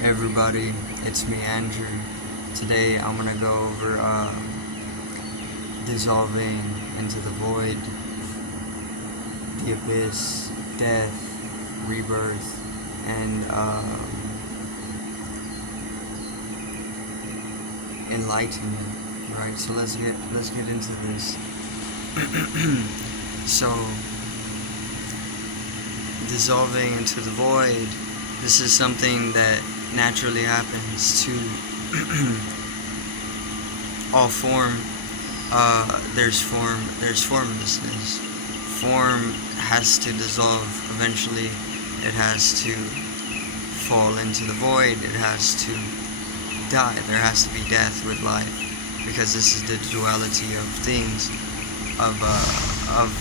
Hey everybody, it's me Andrew. Today I'm gonna go over dissolving into the void, the abyss, death, rebirth, and enlightenment. Right. So let's get into this. So dissolving into the void. This is something that naturally happens to all form. There's formlessness. Form has to dissolve eventually. It has to fall into the void. It has to die. There has to be death with life, because this is the duality of things, of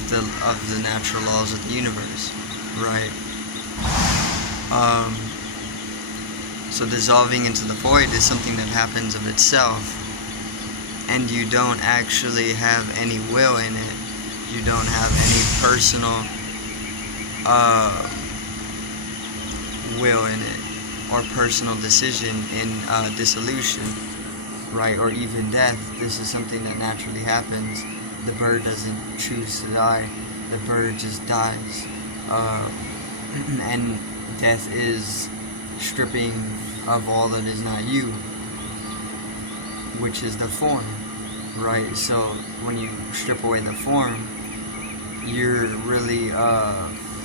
the natural laws of the universe, right? So dissolving into the void is something that happens of itself, and you don't actually have any will in it. You don't have any personal will in it, or personal decision in dissolution, right? Or even death. This is something that naturally happens. The bird doesn't choose to die. The bird just dies. And death is stripping of all that is not you, which is the form, right? So when you strip away the form, you're really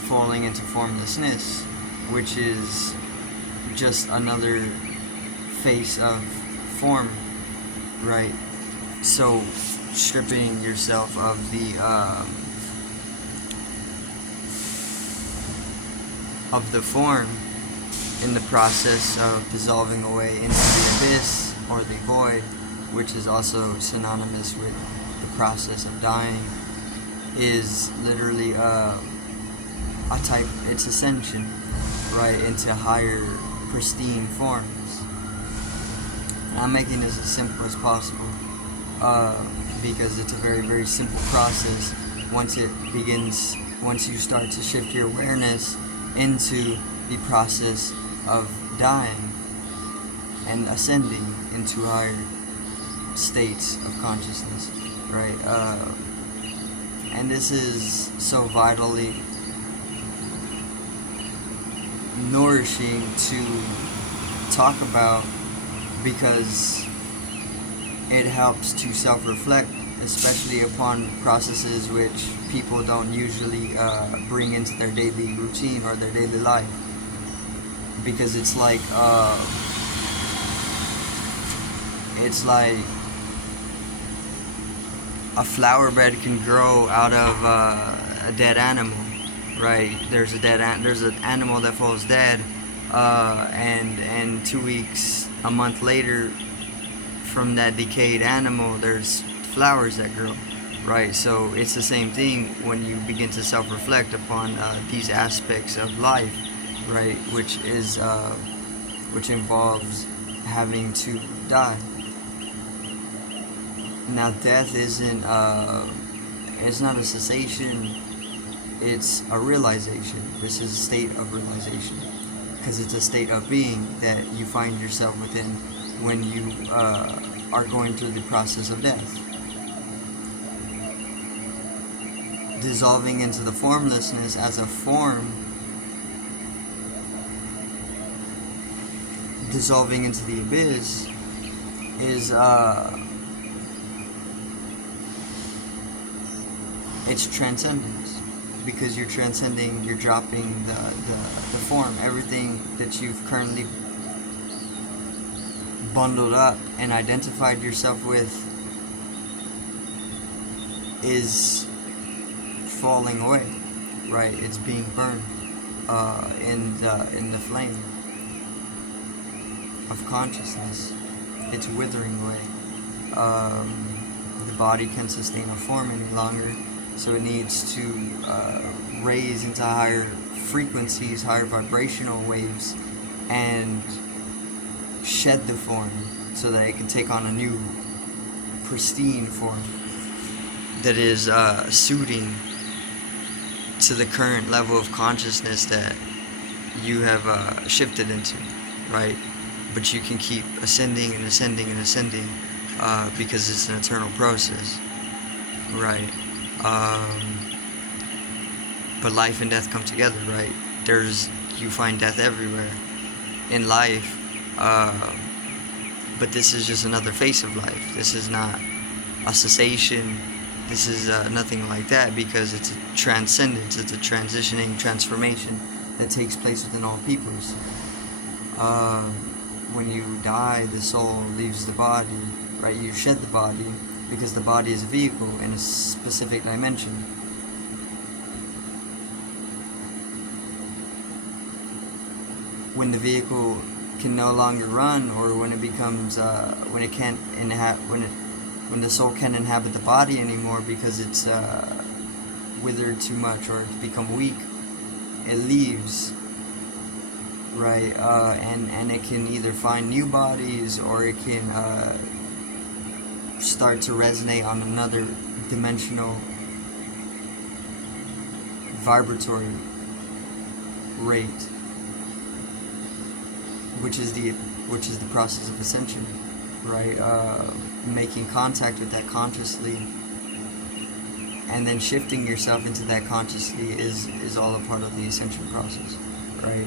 falling into formlessness, which is just another face of form, right? So stripping yourself of the form in the process of dissolving away into the abyss or the void, which is also synonymous with the process of dying, is literally it's ascension, right, into higher pristine forms. And I'm making this as simple as possible, because it's a very, very simple process. Once you start to shift your awareness into the process of dying and ascending into higher states of consciousness, right? And this is so vitally nourishing to talk about, because it helps to self-reflect, especially upon processes which people don't usually bring into their daily routine or their daily life. Because it's like a flower bed can grow out of a dead animal, right? There's an animal that falls dead, and 2 weeks, a month later, from that decayed animal, there's flowers that grow, right? So it's the same thing when you begin to self-reflect upon these aspects of life, right? Which involves having to die. Now, death isn't it's not a cessation, it's a realization. This is a state of realization, because it's a state of being that you find yourself within when you are going through the process of death. Dissolving into the formlessness as a form, dissolving into the abyss is it's transcendence, because you're transcending, you're dropping the form. Everything that you've currently bundled up and identified yourself with is falling away, right? It's being burned in the flame of consciousness. It's withering away. The body can't sustain a form any longer, so it needs to raise into higher frequencies, higher vibrational waves, and shed the form so that it can take on a new pristine form that is suiting to the current level of consciousness that you have shifted into, right? but you can keep ascending and ascending and ascending, because it's an eternal process, right? But life and death come together, right? You find death everywhere in life, but this is just another face of life. This is not a cessation. This is nothing like that, because it's a transcendence. It's a transitioning transformation that takes place within all peoples. When you die, the soul leaves the body, right? You shed the body, because the body is a vehicle in a specific dimension. When the vehicle can no longer run, or when it becomes, when it can't when the soul can't inhabit the body anymore because it's withered too much or it's become weak, it leaves, right? And it can either find new bodies, or it can start to resonate on another dimensional vibratory rate, which is the process of ascension, right? Making contact with that consciously, and then shifting yourself into that consciously is all a part of the ascension process, right?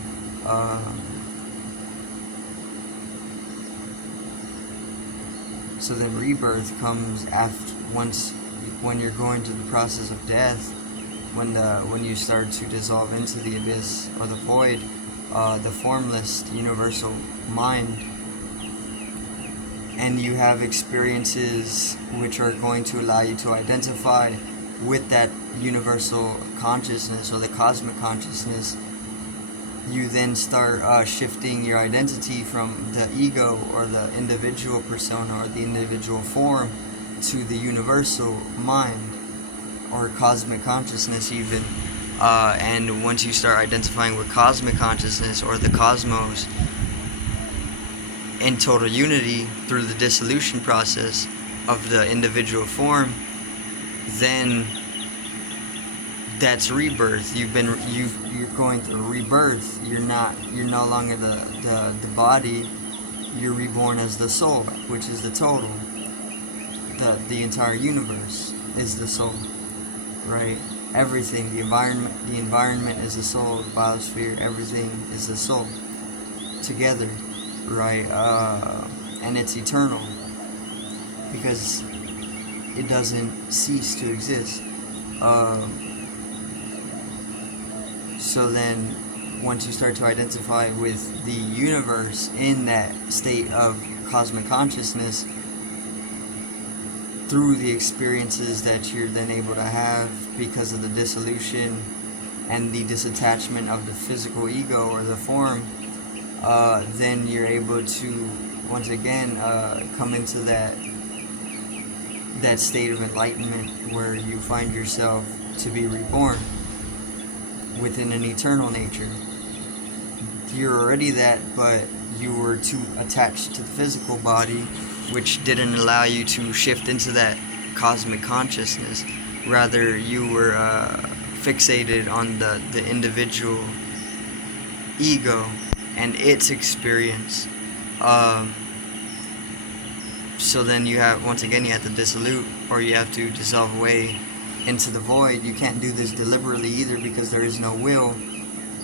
So then rebirth comes when you're going through the process of death, when you start to dissolve into the abyss or the void, the formless universal mind, and you have experiences which are going to allow you to identify with that universal consciousness or the cosmic consciousness. You then start shifting your identity from the ego or the individual persona or the individual form to the universal mind or cosmic consciousness even. And once you start identifying with cosmic consciousness or the cosmos in total unity through the dissolution process of the individual form, then that's rebirth. You're going through rebirth. You're no longer the body. You're reborn as the soul, which is the total. The entire universe is the soul, right? Everything, the environment is the soul, the biosphere, everything is the soul together, right? And it's eternal because it doesn't cease to exist. So then once you start to identify with the universe in that state of cosmic consciousness, through the experiences that you're then able to have because of the dissolution and the disattachment of the physical ego or the form, then you're able to once again come into that state of enlightenment where you find yourself to be reborn within an eternal nature. You're already that, but you were too attached to the physical body, which didn't allow you to shift into that cosmic consciousness. Rather, you were fixated on the individual ego and its experience. So then you have to dissolute, or you have to dissolve away into the void. You can't do this deliberately either because there is no will,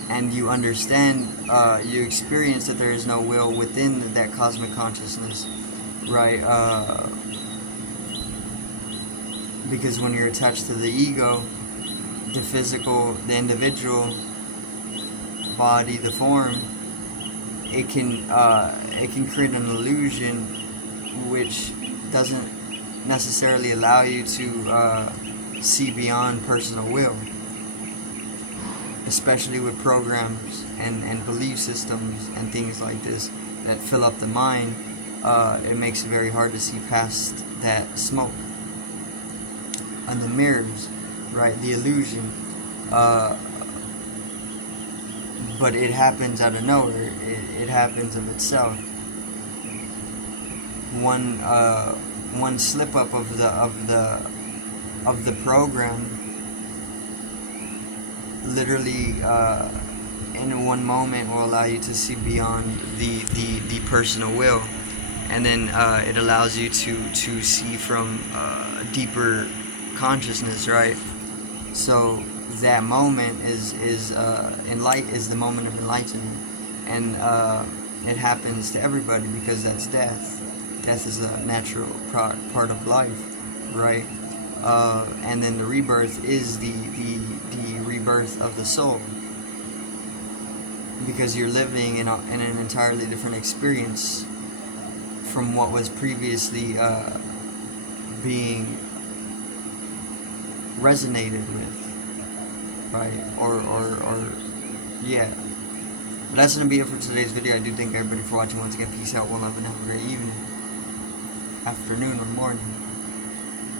and you understand, you experience that there is no will within that cosmic consciousness, right? Because when you're attached to the ego, the physical, the individual body, the form, it can create an illusion which doesn't necessarily allow you to see beyond personal will, especially with programs and belief systems and things like this that fill up the mind. It makes it very hard to see past that smoke and the mirrors, right? The illusion. But it happens out of nowhere. It happens of itself. One slip up of the program literally in one moment will allow you to see beyond the personal will, and then it allows you to see from deeper consciousness, right? So that moment is the moment of enlightenment, and it happens to everybody because that's death. Death is a natural part of life, right? And then the rebirth is the rebirth of the soul, because you're living in an entirely different experience from what was previously being resonated with, right? Or yeah. But that's going to be it for today's video. I do thank everybody for watching. Once again, peace out, one love, and have a great evening, afternoon, or morning.